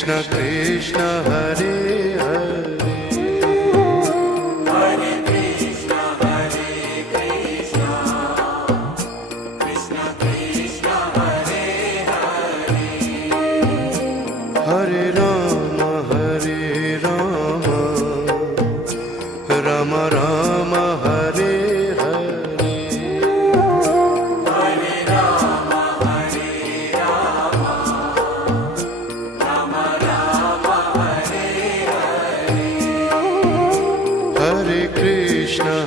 Krishna Krishna Hare Hare Hare Krishna Krishna Krishna Krishna Hare Hare Hare Ram Ram Ram Hare Hare Hare Ram Ram Ram Hare Hare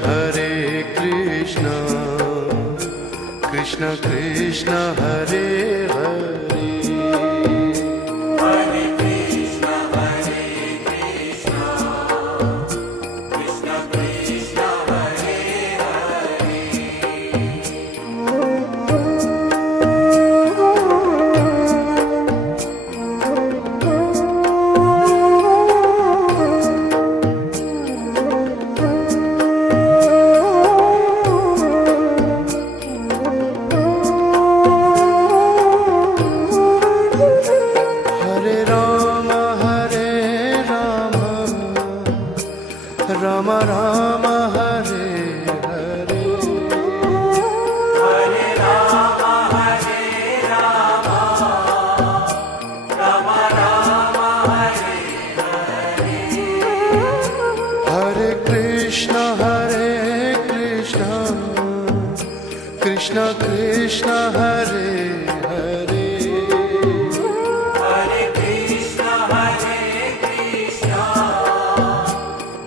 Hare Krishna Krishna Krishna Hare Hare Hare Krishna Krishna Krishna Krishna Hare Hare Hare Ram Ram Ram Hare Hare Hare Ram Ram Ram Hare Hare Krishna Krishna Krishna Hare Hare Hare Krishna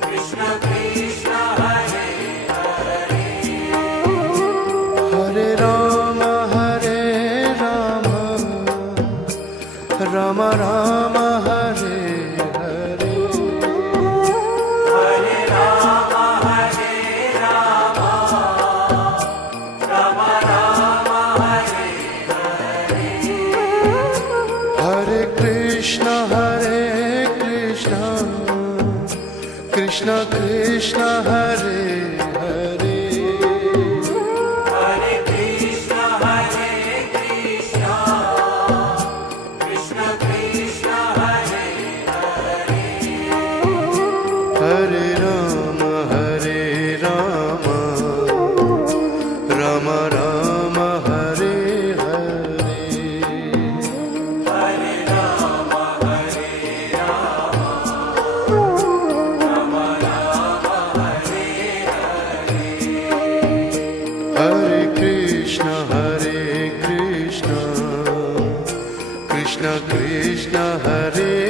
Krishna Krishna Hare Hare Hare Ram Ram Ram Hare Hare Hare Ram Ram Ram Hare Hare Krishna Krishna Krishna Hare Hare Hare Krishna Krishna Krishna Hare Hare Hare Ram Ram Ram Hare Hare Hare Ram Ram Ram Hare Hare Hare Krishna Krishna Krishna Hare